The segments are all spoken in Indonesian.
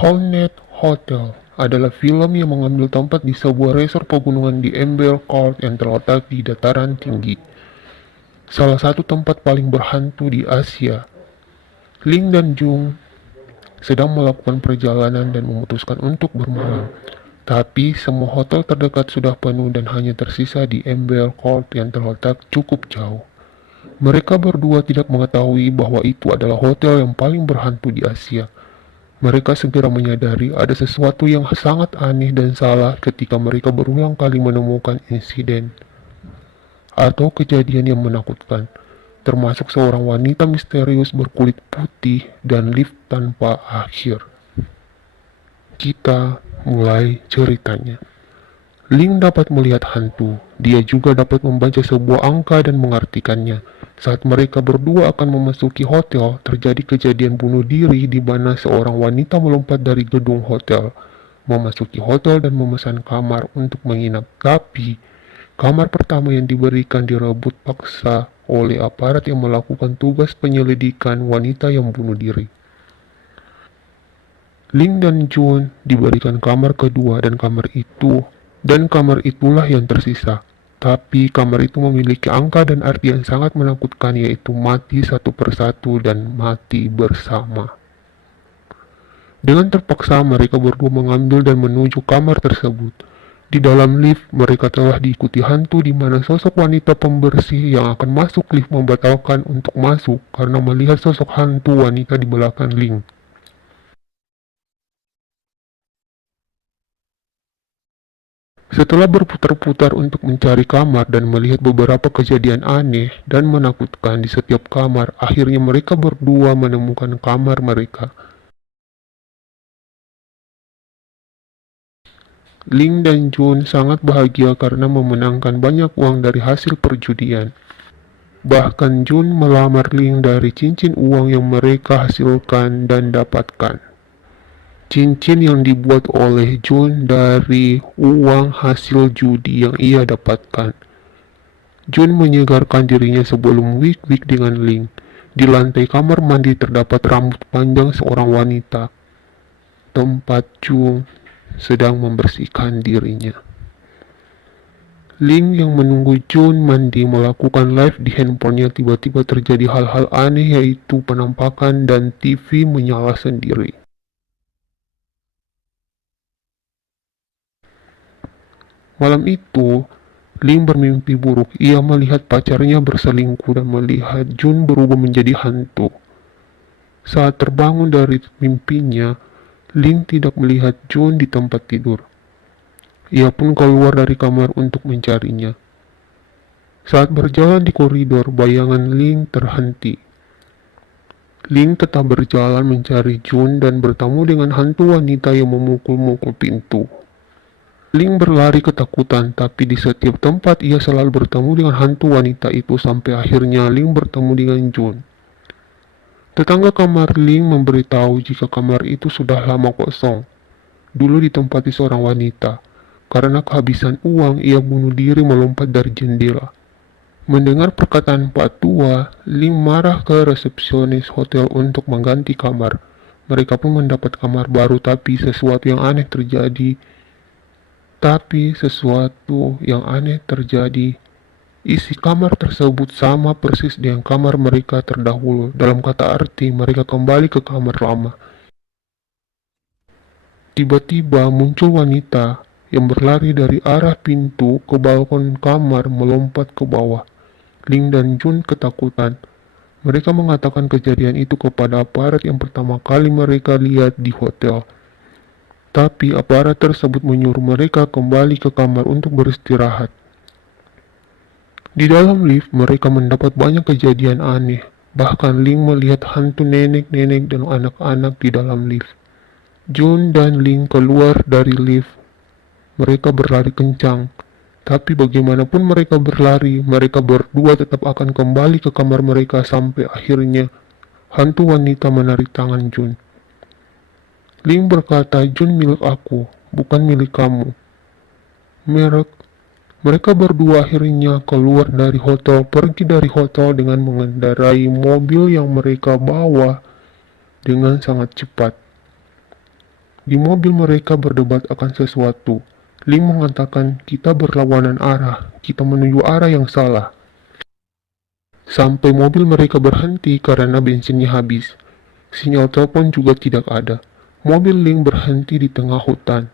Haunted Hotel adalah film yang mengambil tempat di sebuah resort pegunungan di Amber Court yang terletak di dataran tinggi. Salah satu tempat paling berhantu di Asia. Ling dan Jung sedang melakukan perjalanan dan memutuskan untuk bermalam. Tapi semua hotel terdekat sudah penuh dan hanya tersisa di Amber Court yang terletak cukup jauh. Mereka berdua tidak mengetahui bahwa itu adalah hotel yang paling berhantu di Asia. Mereka segera menyadari ada sesuatu yang sangat aneh dan salah ketika mereka berulang kali menemukan insiden atau kejadian yang menakutkan, termasuk seorang wanita misterius berkulit putih dan lift tanpa akhir. Kita mulai ceritanya. Ling dapat melihat hantu. Dia juga dapat membaca sebuah angka dan mengartikannya. Saat mereka berdua akan memasuki hotel, terjadi kejadian bunuh diri di mana seorang wanita melompat dari gedung hotel, memasuki hotel dan memesan kamar untuk menginap. Tapi, kamar pertama yang diberikan direbut paksa oleh aparat yang melakukan tugas penyelidikan wanita yang bunuh diri. Ling dan Jun diberikan kamar kedua dan kamar itulah yang tersisa. Tapi kamar itu memiliki angka dan arti yang sangat menakutkan, yaitu mati satu persatu dan mati bersama. Dengan terpaksa mereka berdua mengambil dan menuju kamar tersebut. Di dalam lift, mereka telah diikuti hantu di mana sosok wanita pembersih yang akan masuk lift membatalkan untuk masuk karena melihat sosok hantu wanita di belakang Ling. Setelah berputar-putar untuk mencari kamar dan melihat beberapa kejadian aneh dan menakutkan di setiap kamar, akhirnya mereka berdua menemukan kamar mereka. Ling dan Jun sangat bahagia karena memenangkan banyak uang dari hasil perjudian. Bahkan Jun melamar Ling dari cincin uang yang mereka hasilkan dan dapatkan. Cincin yang dibuat oleh Jun dari uang hasil judi yang ia dapatkan. Jun menyegarkan dirinya sebelum wik-wik dengan Ling. Di lantai kamar mandi terdapat rambut panjang seorang wanita, tempat Jun sedang membersihkan dirinya. Ling yang menunggu Jun mandi melakukan live di handphonenya. Tiba-tiba terjadi hal-hal aneh, yaitu penampakan dan TV menyala sendiri. Malam itu, Ling bermimpi buruk. Ia melihat pacarnya berselingkuh dan melihat Jun berubah menjadi hantu. Saat terbangun dari mimpinya, Ling tidak melihat Jun di tempat tidur. Ia pun keluar dari kamar untuk mencarinya. Saat berjalan di koridor, bayangan Ling terhenti. Ling tetap berjalan mencari Jun dan bertemu dengan hantu wanita yang memukul-mukul pintu. Ling berlari ketakutan, tapi di setiap tempat ia selalu bertemu dengan hantu wanita itu sampai akhirnya Ling bertemu dengan Jun. Tetangga kamar Ling memberitahu jika kamar itu sudah lama kosong. Dulu ditempati seorang wanita. Karena kehabisan uang, ia bunuh diri melompat dari jendela. Mendengar perkataan Pak Tua, Ling marah ke resepsionis hotel untuk mengganti kamar. Mereka pun mendapat kamar baru, tapi sesuatu yang aneh terjadi. Isi kamar tersebut sama persis dengan kamar mereka terdahulu. Dalam kata arti, mereka kembali ke kamar lama. Tiba-tiba muncul wanita yang berlari dari arah pintu ke balkon kamar melompat ke bawah. Ling dan Jun ketakutan. Mereka mengatakan kejadian itu kepada aparat yang pertama kali mereka lihat di hotel. Tapi aparat tersebut menyuruh mereka kembali ke kamar untuk beristirahat. Di dalam lift, mereka mendapat banyak kejadian aneh. Bahkan Ling melihat hantu nenek-nenek dan anak-anak di dalam lift. Jun dan Ling keluar dari lift. Mereka berlari kencang. Tapi bagaimanapun mereka berlari, mereka berdua tetap akan kembali ke kamar mereka sampai akhirnya hantu wanita menarik tangan Jun. Ling berkata, "Jun milik aku, bukan milik kamu." Mereka berdua akhirnya keluar dari hotel, pergi dari hotel dengan mengendarai mobil yang mereka bawa dengan sangat cepat. Di mobil mereka berdebat akan sesuatu. Ling mengatakan kita berlawanan arah, kita menuju arah yang salah. Sampai mobil mereka berhenti karena bensinnya habis. Sinyal telepon juga tidak ada. Mobil Ling berhenti di tengah hutan.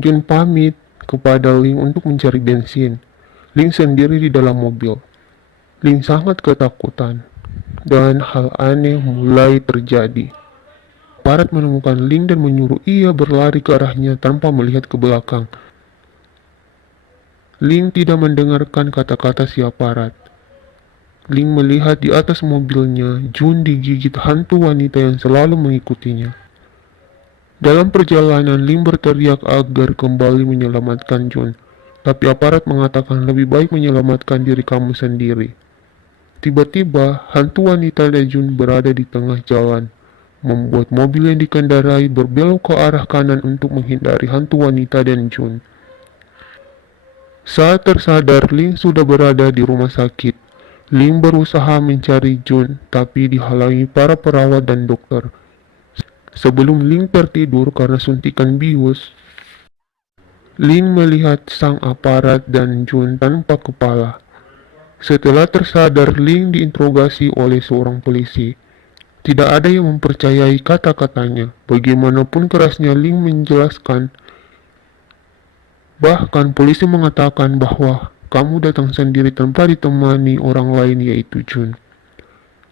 Jun pamit kepada Ling untuk mencari bensin. Ling sendiri di dalam mobil. Ling sangat ketakutan. Dan hal aneh mulai terjadi. Aparat menemukan Ling dan menyuruh ia berlari ke arahnya tanpa melihat ke belakang. Ling tidak mendengarkan kata-kata si aparat. Ling melihat di atas mobilnya Jun digigit hantu wanita yang selalu mengikutinya. Dalam perjalanan, Ling berteriak agar kembali menyelamatkan Jun, tapi aparat mengatakan lebih baik menyelamatkan diri kamu sendiri. Tiba-tiba, hantu wanita dan Jun berada di tengah jalan, membuat mobil yang dikendarai berbelok ke arah kanan untuk menghindari hantu wanita dan Jun. Saat tersadar, Ling sudah berada di rumah sakit. Ling berusaha mencari Jun, tapi dihalangi para perawat dan dokter. Sebelum Ling tertidur karena suntikan bius, Ling melihat sang aparat dan Jun tanpa kepala. Setelah tersadar, Ling diinterogasi oleh seorang polisi. Tidak ada yang mempercayai kata-katanya. Bagaimanapun kerasnya Ling menjelaskan. Bahkan polisi mengatakan bahwa kamu datang sendiri tanpa ditemani orang lain, yaitu Jun.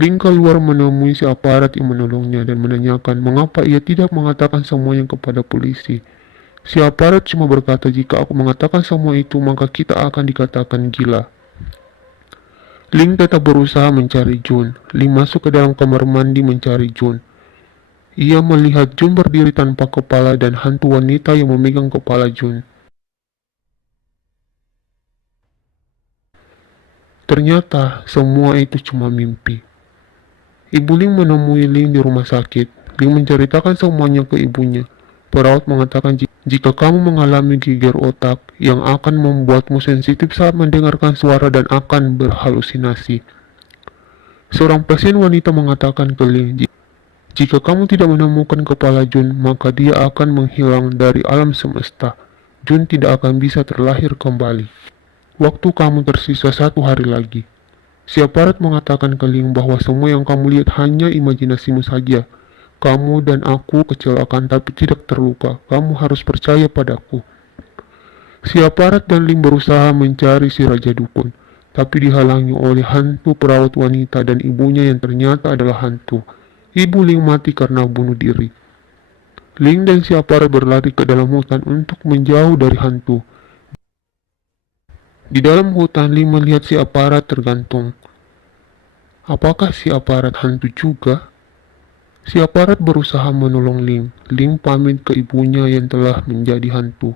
Ling keluar menemui si aparat yang menolongnya dan menanyakan mengapa ia tidak mengatakan semuanya kepada polisi. Si aparat cuma berkata, jika aku mengatakan semua itu maka kita akan dikatakan gila. Ling tetap berusaha mencari Jun. Ling masuk ke dalam kamar mandi mencari Jun. Ia melihat Jun berdiri tanpa kepala dan hantu wanita yang memegang kepala Jun. Ternyata semua itu cuma mimpi. Ibu Ling menemui Ling di rumah sakit. Ling menceritakan semuanya ke ibunya. Perawat mengatakan jika kamu mengalami geger otak yang akan membuatmu sensitif saat mendengarkan suara dan akan berhalusinasi. Seorang pasien wanita mengatakan ke Ling, jika kamu tidak menemukan kepala Jun, maka dia akan menghilang dari alam semesta. Jun tidak akan bisa terlahir kembali. Waktu kamu tersisa 1 hari lagi. Si aparat mengatakan ke Ling bahwa semua yang kamu lihat hanya imajinasimu saja. Kamu dan aku kecelakaan tapi tidak terluka. Kamu harus percaya padaku. Si aparat dan Ling berusaha mencari si Raja Dukun, tapi dihalangi oleh hantu perawat wanita dan ibunya yang ternyata adalah hantu. Ibu Ling mati karena bunuh diri. Ling dan si aparat berlari ke dalam hutan untuk menjauh dari hantu. Di dalam hutan, Ling melihat si aparat tergantung. Apakah si aparat hantu juga? Si aparat berusaha menolong Ling. Ling pamit ke ibunya yang telah menjadi hantu.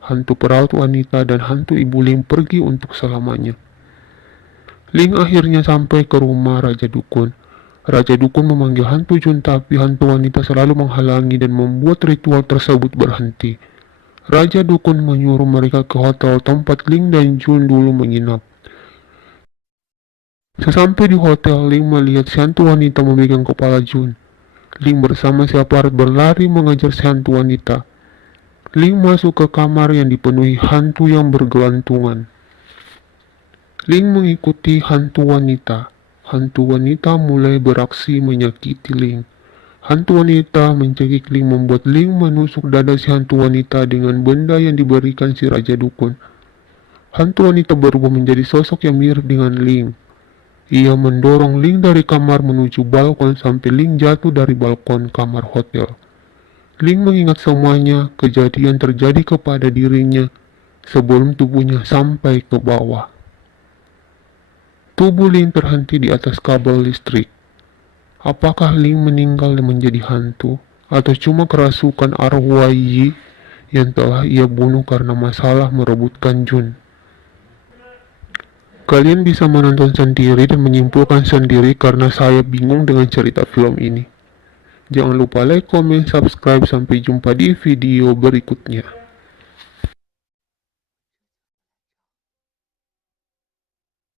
Hantu perawat wanita dan hantu ibu Ling pergi untuk selamanya. Ling akhirnya sampai ke rumah Raja Dukun. Raja Dukun memanggil hantu Jun, tapi hantu wanita selalu menghalangi dan membuat ritual tersebut berhenti. Raja Dukun menyuruh mereka ke hotel tempat Ling dan Jun dulu menginap. Sesampai di hotel, Ling melihat si hantu wanita memegang kepala Jun. Ling bersama si aparat berlari mengejar si hantu wanita. Ling masuk ke kamar yang dipenuhi hantu yang bergelantungan. Ling mengikuti hantu wanita. Hantu wanita mulai beraksi menyakiti Ling. Hantu wanita mencekik Ling membuat Ling menusuk dada si hantu wanita dengan benda yang diberikan si Raja Dukun. Hantu wanita berubah menjadi sosok yang mirip dengan Ling. Ia mendorong Ling dari kamar menuju balkon sampai Ling jatuh dari balkon kamar hotel. Ling mengingat semuanya kejadian terjadi kepada dirinya sebelum tubuhnya sampai ke bawah. Tubuh Ling terhenti di atas kabel listrik. Apakah Ling meninggal dan menjadi hantu atau cuma kerasukan arwah Yi yang telah ia bunuh karena masalah merebutkan Jun? Kalian bisa menonton sendiri dan menyimpulkan sendiri karena saya bingung dengan cerita film ini. Jangan lupa like, comment, subscribe. Sampai jumpa di video berikutnya.